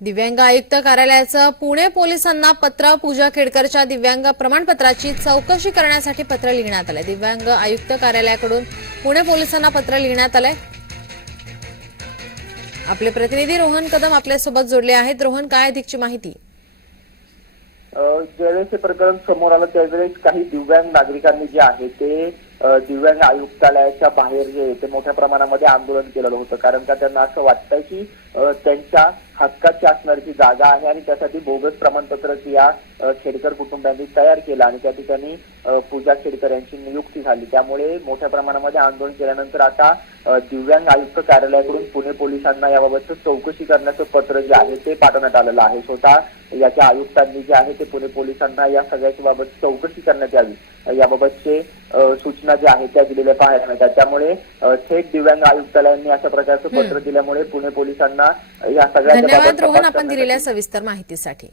दिव्यांग आयुक्त कार्यालयाचं पुणे पोलिसांना पत्र पूजा खेडकरच्या दिव्यांग प्रमाणपत्राची चौकशी करण्यासाठी पत्र लिहिण्यात आलं दिव्यांग आयुक्त कार्यालयाकडून पुणे पोलिसांना पत्र लिहिण्यात आलंय. आपले प्रतिनिधी रोहन कदम आपल्यासोबत जोडले आहेत. रोहन काय अधिकची माहिती? ज्यावेळेस हे प्रकरण समोर आलं त्यावेळेस काही दिव्यांग नागरिकांनी जे आहे ते दिव्यांग आयुक्तालयाच्या बाहेर जे ते मोठ्या प्रमाणामध्ये आंदोलन केलेलं होतं. कारण का त्यांना असं वाटतंय की त्यांच्या हक्काची असणारी जागा आहे आणि त्यासाठी बोगस प्रमाणपत्र या खेडकर कुटुंबांनी तयार केलं आणि त्या ठिकाणी पूजा खेडकर यांची नियुक्ती झाली. त्यामुळे मोठ्या प्रमाणामध्ये आंदोलन केल्यानंतर आता दिव्यांग आयुक्त कार्यालयाकडून पुणे पोलिसांना याबाबतचं चौकशी करण्याचं पत्र जे आहे ते पाठवण्यात आलेलं आहे. स्वतः याच्या आयुक्तांनी जे आहे ते पुणे पोलिसांना या सगळ्याच्या बाबत चौकशी करण्यात यावी. याबाबतचे सूचना ज्या आहेत त्या दिलेल्या पाहायला मिळतात. त्यामुळे थेट दिव्यांग आयुक्तालयांनी अशा प्रकारचं पत्र दिल्यामुळे पुणे पोलिसांना या सगळ्या धन्यवाद रोहन आपण दिलेल्या सविस्तर माहितीसाठी.